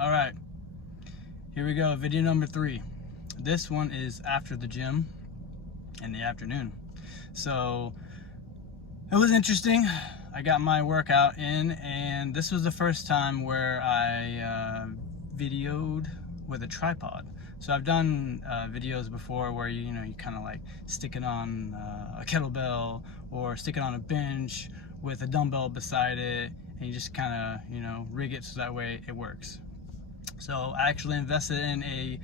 All right, here we go. Video number 3. This one is after the gym in the afternoon. So it was interesting. I got my workout in, and this was the first time where I videoed with a tripod. So I've done videos before where you kind of like stick it on a kettlebell or stick it on a bench with a dumbbell beside it, and you just kind of rig it so that way it works. So I actually invested in a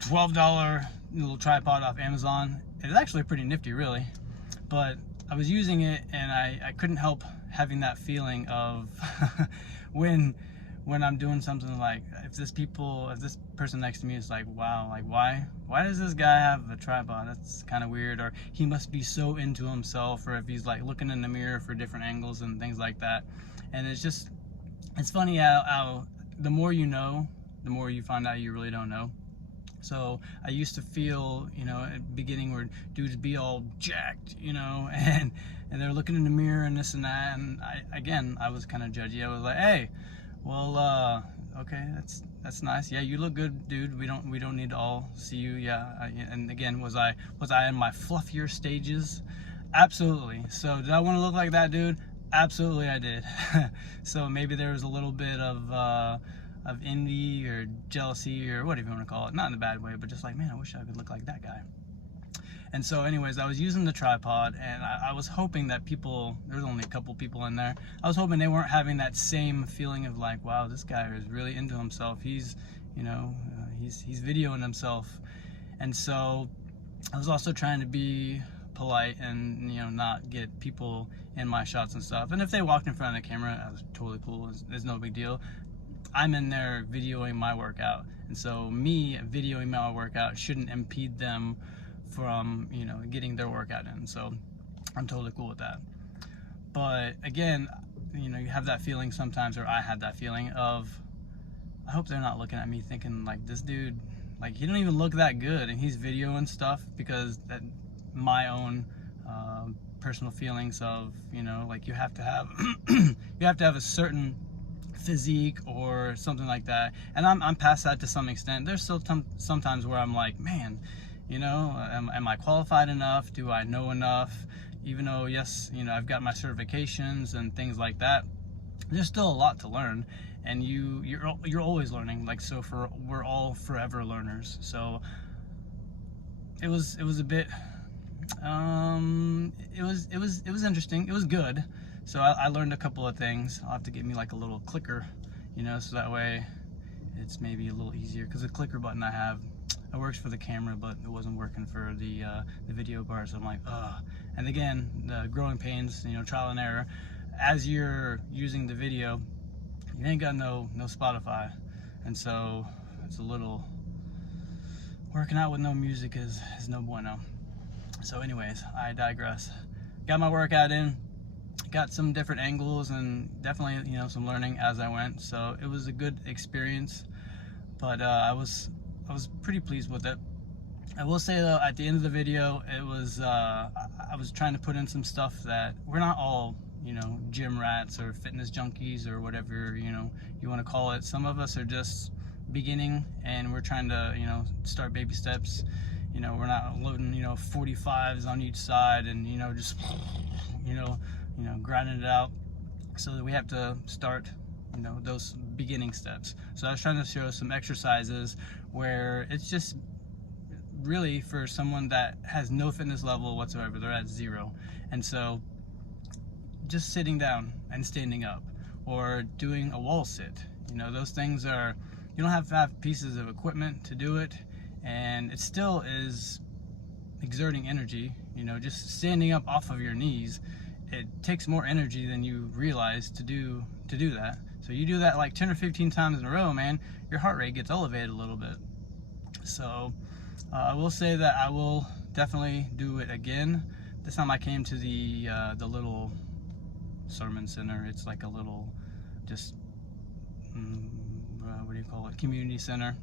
$12 little tripod off Amazon. It's actually pretty nifty, really, but I was using it and I couldn't help having that feeling of when I'm doing something, like if this person next to me is like, wow, like why does this guy have a tripod? That's kind of weird. Or he must be so into himself, or if he's like looking in the mirror for different angles and things like that. And it's funny how the more you know, the more you find out you really don't know. So I used to feel, at the beginning, where dudes be all jacked, and they're looking in the mirror and this and that. And I was kind of judgy. I was like, hey, well, okay, that's nice. Yeah, you look good, dude. We don't need to all see you. Yeah. And again, was I in my fluffier stages? Absolutely. So did I want to look like that dude? Absolutely, I did. So maybe there was a little bit of envy or jealousy or whatever you want to call it. Not in a bad way, but just like, man, I wish I could look like that guy. And so anyways, I was using the tripod, and I was hoping that there's only a couple people in there, I was hoping they weren't having that same feeling of like, wow, this guy is really into himself. He's videoing himself. And so I was also trying to be polite and not get people in my shots and stuff. And if they walked in front of the camera, that was totally cool. It's no big deal. I'm in there videoing my workout, and so me videoing my workout shouldn't impede them from getting their workout in. So I'm totally cool with that. But again, you have that feeling sometimes, or I had that feeling of, I hope they're not looking at me thinking like, this dude, like, he don't even look that good and he's videoing stuff, because that my own personal feelings of like, you have to have a certain physique or something like that. And I'm past that to some extent. There's still sometimes where I'm like, man, am I qualified enough? Do I know enough? Even though, yes, I've got my certifications and things like that, there's still a lot to learn. And you're always learning. Like, so we're all forever learners. So it was a bit it was interesting. It was good. So I learned a couple of things. I'll have to get me like a little clicker, so that way it's maybe a little easier, because the clicker button I have, it works for the camera, but it wasn't working for the video part. So I'm like, ugh. And again, the growing pains, trial and error. As you're using the video, you ain't got no Spotify, and so it's a little, working out with no music is no bueno. So anyways, I digress. Got my workout in, got some different angles, and definitely some learning as I went. So it was a good experience, but I was pretty pleased with it. I will say though, at the end of the video, it was I was trying to put in some stuff that we're not all gym rats or fitness junkies or whatever you want to call it. Some of us are just beginning, and we're trying to start baby steps. We're not loading 45s on each side and just grinding it out. So that we have to start those beginning steps. So I was trying to show some exercises where it's just really for someone that has no fitness level whatsoever. They're at 0. And so just sitting down and standing up, or doing a wall sit, those things are, you don't have to have pieces of equipment to do it, and it still is exerting energy. Just standing up off of your knees, it takes more energy than you realize to do that. So you do that like 10 or 15 times in a row, man, your heart rate gets elevated a little bit. So I will say that I will definitely do it again. This time I came to the little sermon center. It's like a little, just what do you call it, community center.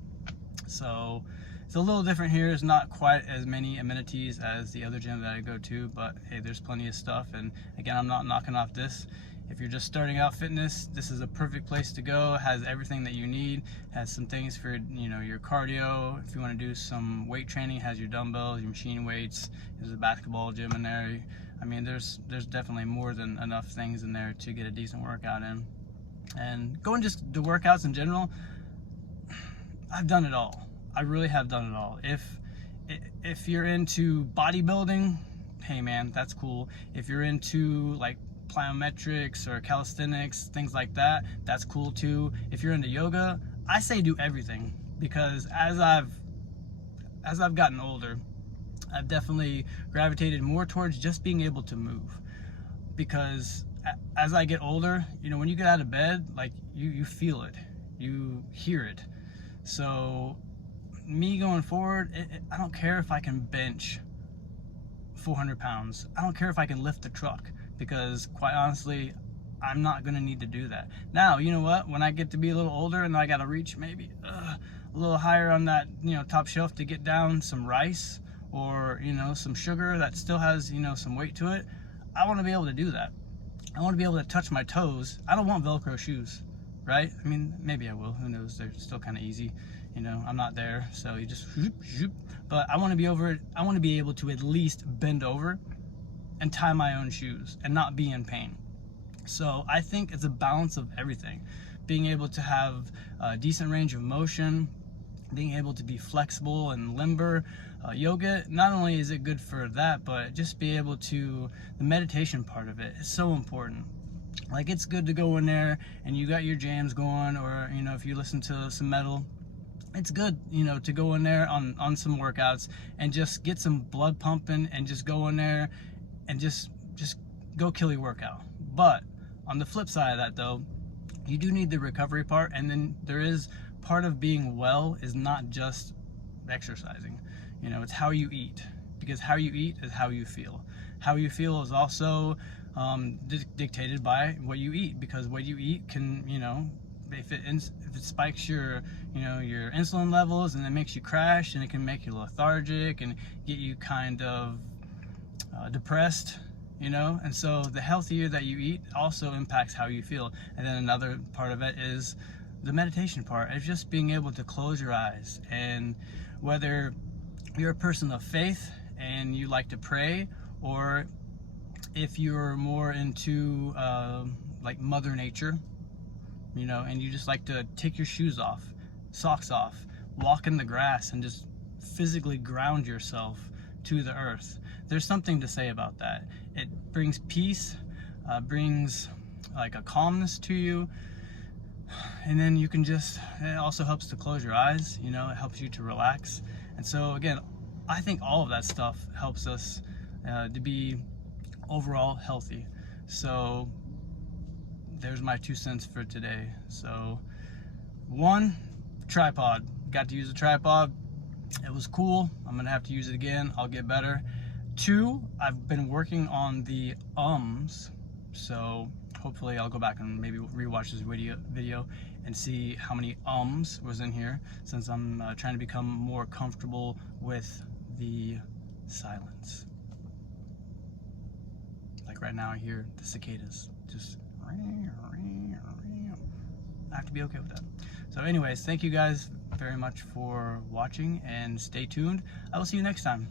So it's a little different here. It's not quite as many amenities as the other gym that I go to, but hey, there's plenty of stuff. And again, I'm not knocking off this. If you're just starting out fitness, this is a perfect place to go. It has everything that you need. Has some things for, you know, your cardio. If you want to do some weight training, it has your dumbbells, your machine weights. There's a basketball gym in there. I mean, there's definitely more than enough things in there to get a decent workout in. And going just the workouts in general, I've done it all. I really have done it all. If you're into bodybuilding, hey man, that's cool. If you're into like plyometrics or calisthenics, things like that, that's cool too. If you're into yoga, I say do everything, because as I've gotten older, I've definitely gravitated more towards just being able to move. Because as I get older, you know, when you get out of bed, like you feel it, you hear it. So me going forward, I don't care if I can bench 400 pounds. I don't care if I can lift the truck, because quite honestly, I'm not gonna need to do that. Now, you know what? When I get to be a little older and I gotta reach maybe a little higher on that, you know, top shelf to get down some rice or, you know, some sugar that still has, you know, some weight to it, I want to be able to do that. I want to be able to touch my toes. I don't want Velcro shoes, right? I mean, maybe I will. Who knows? They're still kind of easy. You know, I'm not there, so you just zoop, zoop. But I want to be over. I want to be able to at least bend over and tie my own shoes and not be in pain. So I think it's a balance of everything. Being able to have a decent range of motion, being able to be flexible and limber. Yoga, not only is it good for that, but just be able to, the meditation part of it is so important. Like, it's good to go in there and you got your jams going, or, you know, if you listen to some metal, it's good, you know, to go in there on some workouts and just get some blood pumping and just go in there and just go kill your workout. But on the flip side of that though, you do need the recovery part, and then there is part of being well is not just exercising. You know, it's how you eat, because how you eat is how you feel. How you feel is also dictated by what you eat, because what you eat can, you know, if it spikes your, you know, your insulin levels, and it makes you crash, and it can make you lethargic and get you kind of depressed, you know. And so the healthier that you eat also impacts how you feel. And then another part of it is the meditation part. It's just being able to close your eyes, and whether you're a person of faith and you like to pray, or if you're more into like Mother Nature, you know, and you just like to take your shoes off, socks off, walk in the grass and just physically ground yourself to the earth. There's something to say about that. It brings peace, brings like a calmness to you. And then you can just, it also helps to close your eyes, you know, it helps you to relax. And so again, I think all of that stuff helps us to be overall healthy. So there's my 2 cents for today. So 1, tripod. Got to use a tripod. It was cool. I'm gonna have to use it again. I'll get better. 2, I've been working on the ums. So hopefully I'll go back and maybe rewatch this video and see how many ums was in here, since I'm trying to become more comfortable with the silence. Like right now I hear the cicadas just, I have to be okay with that. So anyways, thank you guys very much for watching, and stay tuned. I will see you next time.